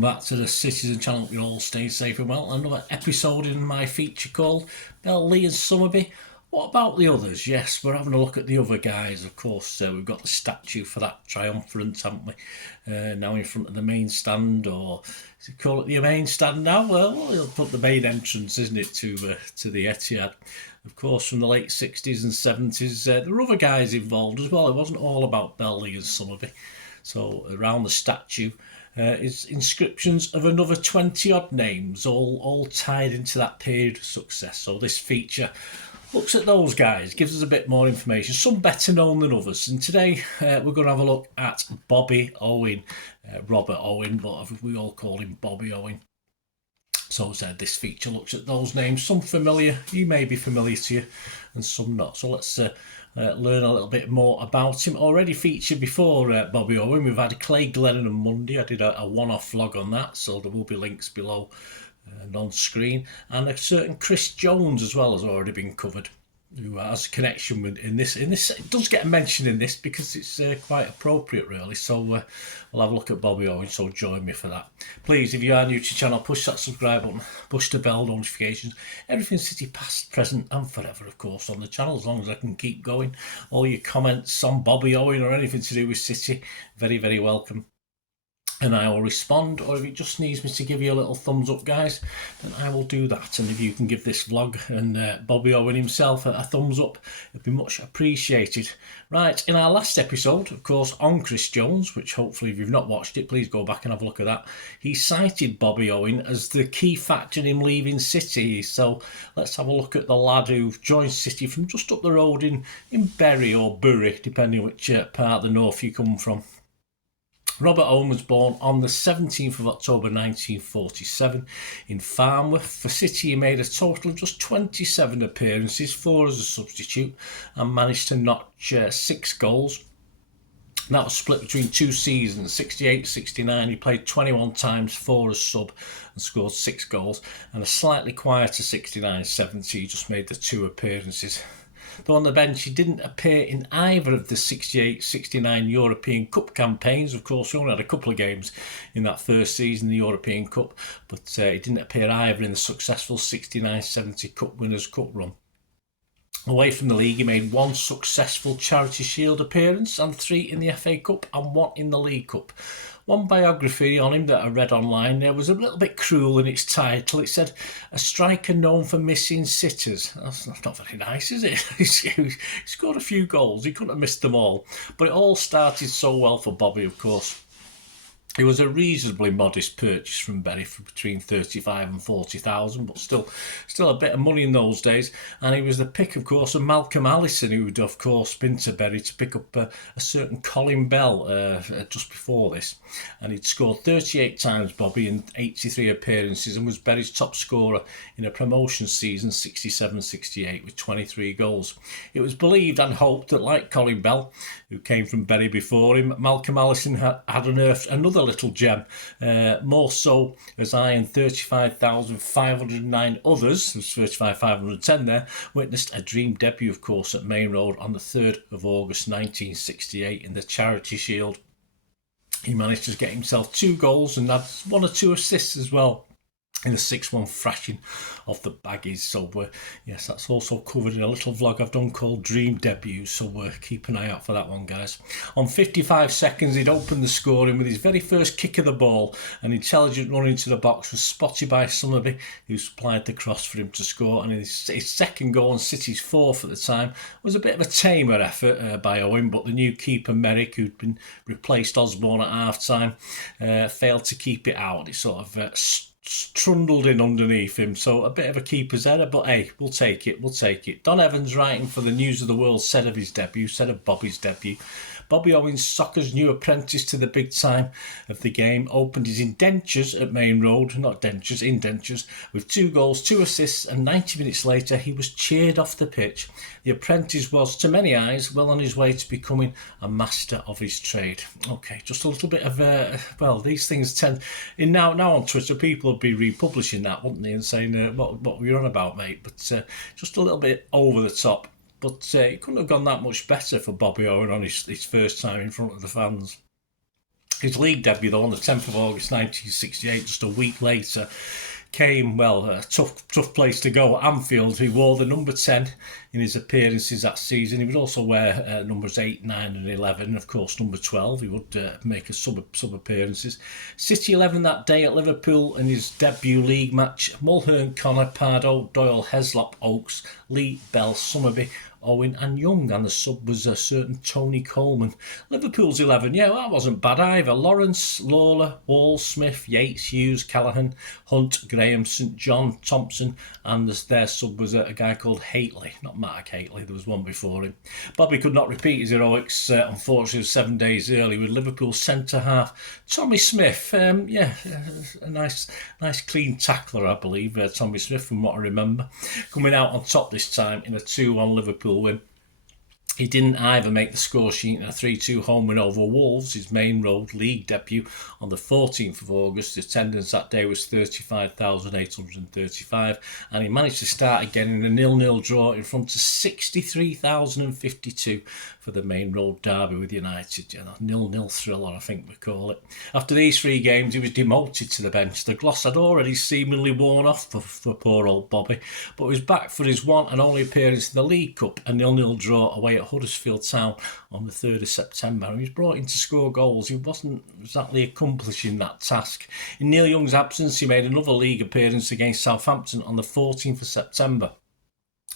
welcome back to the Citizen channel. You're all staying safe and well. Another episode in my feature called Bell, Lee and Summerbee. What about the others? Yes, we're having a look at the other guys. Of course, we've got the statue for that triumphant, haven't we? Now in front of the main stand, or is it call it the main stand now? Well, he'll put the main entrance, isn't it, to the Etihad? Of course, from the late 60s and 70s, there were other guys involved as well. It wasn't all about Bell, Lee and Summerbee. So around the statue is inscriptions of another 20-odd names, all tied into that period of success. So this feature looks at those guys, gives us a bit more information, some better known than others. And today we're going to have a look at Bobby Owen, Robert Owen, but we all call him Bobby Owen. So this feature looks at those names, some familiar, he may be familiar to you, and some not. So let's learn a little bit more about him. Already featured before Bobby Owen. We've had Clay Glennon on Monday. I did a one-off vlog on that, so there will be links below and on screen. And a certain Chris Jones as well has already been covered, who has a connection with in this. It does get a mention in this because it's quite appropriate, really. So we'll have a look at Bobby Owen. So join me for that. Please, if you are new to the channel, push that subscribe button, push the bell notifications. Everything City, past, present, and forever, of course, on the channel. As long as I can keep going. All your comments on Bobby Owen or anything to do with City, very, very welcome. And I will respond, or if it just needs me to give you a little thumbs up, guys, then I will do that. And if you can give this vlog and Bobby Owen himself a thumbs up, it'd be much appreciated. Right, in our last episode, of course, on Chris Jones, which hopefully if you've not watched it, please go back and have a look at that. He cited Bobby Owen as the key factor in him leaving City. So let's have a look at the lad who joined City from just up the road in Bury or Bury, depending which part of the north you come from. Robert Owen was born on the 17th of October 1947 in Farnworth. For City, he made a total of just 27 appearances, 4 as a substitute, and managed to notch 6 goals. That was split between 2 seasons, 68-69. He played 21 times, 4 as sub, and scored 6 goals. And a slightly quieter 69-70, he just made the 2 appearances. Though on the bench, he didn't appear in either of the 68-69 European Cup campaigns. Of course, we only had a couple of games in that first season, the European Cup, but he didn't appear either in the successful 69-70 Cup Winners' Cup run. Away from the league, he made 1 successful Charity Shield appearance and 3 in the FA Cup and 1 in the League Cup. One biography on him that I read online there was a little bit cruel in its title. It said, "A striker known for missing sitters." That's not very nice, is it? He scored a few goals. He couldn't have missed them all. But it all started so well for Bobby, of course. It was a reasonably modest purchase from Bury for between 35 and 40,000, but still a bit of money in those days. And he was the pick, of course, of Malcolm Allison, who'd, of course, been to Bury to pick up a certain Colin Bell just before this. And he'd scored 38 times, Bobby, in 83 appearances, and was Bury's top scorer in a promotion season, 67-68, with 23 goals. It was believed and hoped that, like Colin Bell, who came from Bury before him, Malcolm Allison had unearthed another little gem, more so as I and 35,509 others, there's 35,510 there, witnessed a dream debut, of course, at Main Road on the 3rd of August 1968 in the Charity Shield. He managed to get himself 2 goals and had 1 or 2 assists as well in the 6-1 thrashing of the Baggies. So yes, that's also covered in a little vlog I've done called Dream Debut, so keep an eye out for that one, guys. On 55 seconds, he'd opened the scoring with his very first kick of the ball. An intelligent run into the box was spotted by Summerbee, who supplied the cross for him to score, and his second goal, and City's 4th at the time, was a bit of a tamer effort by Owen, but the new keeper Merrick, who'd been replaced Osborne at half-time, failed to keep it out. It sort of trundled in underneath him, so a bit of a keeper's error, but hey, we'll take it. Don Evans, writing for the News of the World, said of Bobby's debut, Bobby Owen's soccer's new apprentice to the big time of the game opened his indentures at Main Road, not dentures, indentures, with 2 goals, 2 assists, and 90 minutes later he was cheered off the pitch. The apprentice was, to many eyes, well on his way to becoming a master of his trade. Okay, just a little bit of, well, these things tend, now on Twitter, people would be republishing that, wouldn't they, and saying, what were you on about, mate? But just a little bit over the top. But it couldn't have gone that much better for Bobby Owen on his first time in front of the fans. His league debut, though, on the 10th of August 1968, just a week later, came, well, a tough place to go at Anfield. He wore the number 10 in his appearances that season. He would also wear numbers 8, 9 and 11. And of course, number 12, he would make a sub appearances. City 11 that day at Liverpool in his debut league match. Mulhern, Connor, Pardo, Doyle, Heslop, Oakes, Lee, Bell, Summerbee, Owen and Young, and the sub was a certain Tony Coleman. Liverpool's 11, yeah, that wasn't bad either. Lawrence, Lawler, Wall, Smith, Yates, Hughes, Callaghan, Hunt, Graham, St John, Thompson, and their sub was a guy called Haitley, not Mark Haitley, there was one before him. Bobby could not repeat his heroics, unfortunately, 7 days early with Liverpool centre-half Tommy Smith. A nice clean tackler, I believe, Tommy Smith, from what I remember, coming out on top this time in a 2-1 Liverpool win. He didn't either make the score sheet in a 3-2 home win over Wolves, his main road league debut on the 14th of August. The attendance that day was 35,835, and he managed to start again in a 0-0 draw in front of 63,052 for the main road derby with United. 0-0 thriller, I think we call it. After these 3 games, he was demoted to the bench. The gloss had already seemingly worn off for poor old Bobby, but he was back for his one and only appearance in the League Cup, a 0-0 draw away at Huddersfield Town on the 3rd of September. He was brought in to score goals. He wasn't exactly accomplishing that task. In Neil Young's absence, he made another league appearance against Southampton on the 14th of September.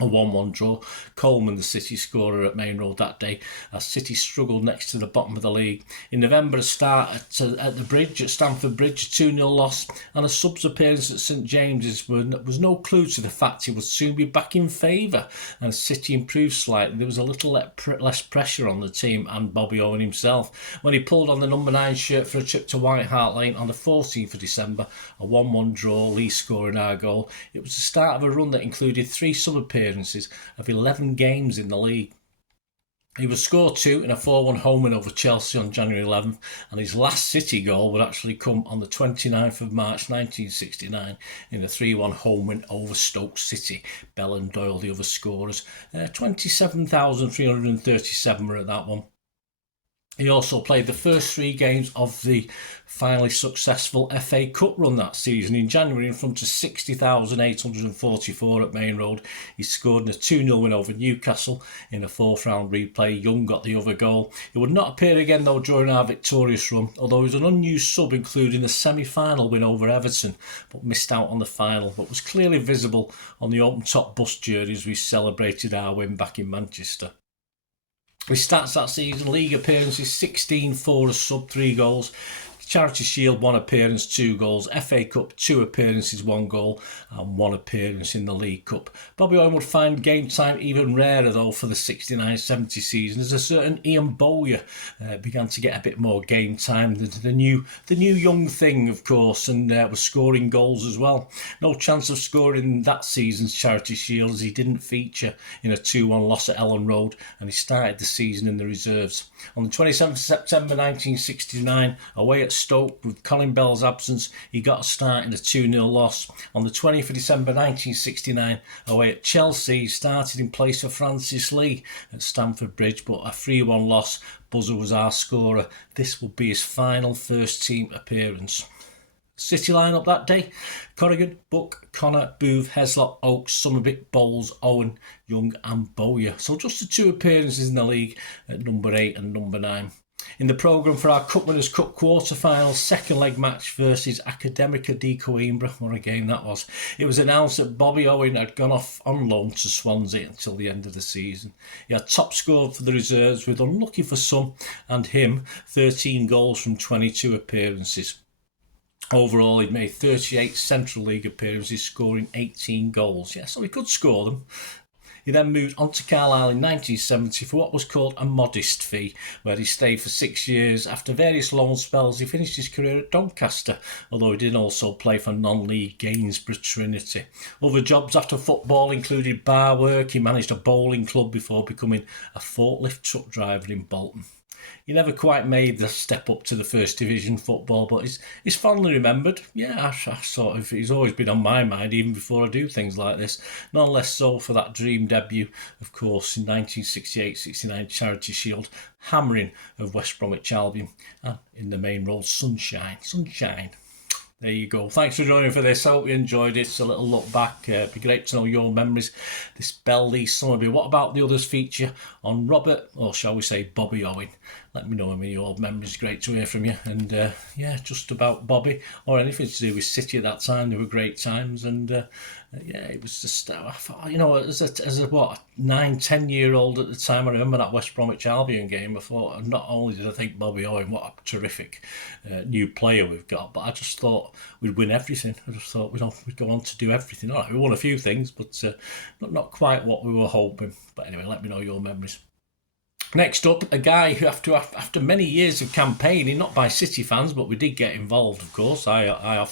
A 1-1 draw. Coleman, the City scorer at Main Road that day, as City struggled next to the bottom of the league. In November, a start at the Bridge, at Stamford Bridge, a 2-0 loss, and a subs appearance at St James's was no clue to the fact he would soon be back in favour, and City improved slightly. There was a little less pressure on the team and Bobby Owen himself when he pulled on the number 9 shirt for a trip to White Hart Lane on the 14th of December, a 1-1 draw, Lee scoring our goal. It was the start of a run that included 3 sub appearances of 11 games in the league. He would score 2 in a 4-1 home win over Chelsea on January 11th, and his last City goal would actually come on the 29th of March 1969 in a 3-1 home win over Stoke City. Bell and Doyle, the other scorers. 27,337 were at that one. He also played the first 3 games of the finally successful FA Cup run that season. In January, in front of 60,844 at Main Road, he scored in a 2-0 win over Newcastle in a 4th round replay. Young got the other goal. He would not appear again, though, during our victorious run, although he was an unused sub, including the semi-final win over Everton, but missed out on the final, but was clearly visible on the open-top bus journey as we celebrated our win back in Manchester. His stats that season: league appearances 16, 4 as sub, 3 goals. Charity Shield 1 appearance, 2 goals. FA Cup 2 appearances, 1 goal, and 1 appearance in the League Cup. Bobby Owen would find game time even rarer, though, for the 69-70 season, as a certain Ian Bowyer began to get a bit more game time. The new young thing, of course, and was scoring goals as well. No chance of scoring that season's Charity Shield, as he didn't feature in a 2-1 loss at Ellen Road, and he started the season in the reserves. On the 27th of September 1969, away at Stoke, with Colin Bell's absence, he got a start in a 2-0 loss. On the 20th of December 1969, away at Chelsea, he started in place of Francis Lee at Stamford Bridge, but a 3-1 loss. Buzzer was our scorer. This will be his final first team appearance. City line-up that day: Corrigan, Buck, Connor, Booth, Heslop, Oakes, Summerbee, Bowles, Owen, Young and Bowyer. So just the 2 appearances in the league at number 8 and number 9. In the programme for our Cup Winners' Cup quarter-final second leg match versus Academica di Coimbra, what a game that was, it was announced that Bobby Owen had gone off on loan to Swansea until the end of the season. He had top scored for the reserves, with, unlucky for some and him, 13 goals from 22 appearances. Overall, he'd made 38 Central League appearances, scoring 18 goals. Yeah, so he could score them. He then moved on to Carlisle in 1970 for what was called a modest fee, where he stayed for 6 years. After various loan spells, he finished his career at Doncaster, although he did also play for non-league Gainsborough Trinity. Other jobs after football included bar work. He managed a bowling club before becoming a forklift truck driver in Bolton. he never quite made the step up to the first division football, but he's fondly remembered. Yeah, I sort of, he's always been on my mind even before I do things like this. None less so for that dream debut, of course, in 1968-69 Charity Shield, hammering of West Bromwich Albion, and in the main role, Sunshine. There you go. Thanks for joining for this. I hope you enjoyed it. It's a little look back. It'd be great to know your memories. This Lee Summerbee. What about the others feature on Robert, or shall we say Bobby Owen? Let me know your memories. Great to hear from you. And yeah, just about Bobby or anything to do with City at that time. They were great times. And yeah, it was just, I thought, you know, as a what, 9-10-year-old at the time, I remember that West Bromwich Albion game. I thought, not only did I think Bobby Owen, what a terrific new player we've got, but I just thought we'd win everything. I just thought we'd go on to do everything. All right, we won a few things, but not quite what we were hoping. But anyway, let me know your memories. Next up, a guy who, after many years of campaigning, not by City fans, but we did get involved, of course. I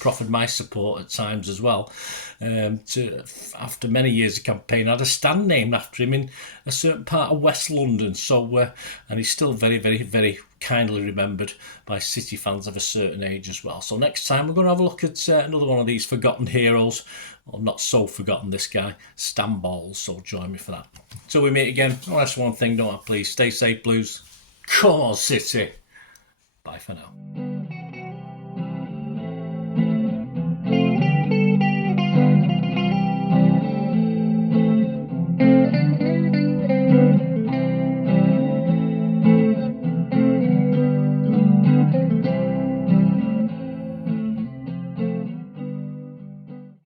proffered my support at times as well. After many years of campaign, I had a stand named after him in a certain part of West London. So, and he's still very, very, very kindly remembered by City fans of a certain age as well. So next time we're going to have a look at another one of these forgotten heroes, or not so forgotten, this guy, Stan Balls. So join me for that. Till we meet again, oh, that's one thing, don't I? Please stay safe, Blues. Come on, City. Bye for now.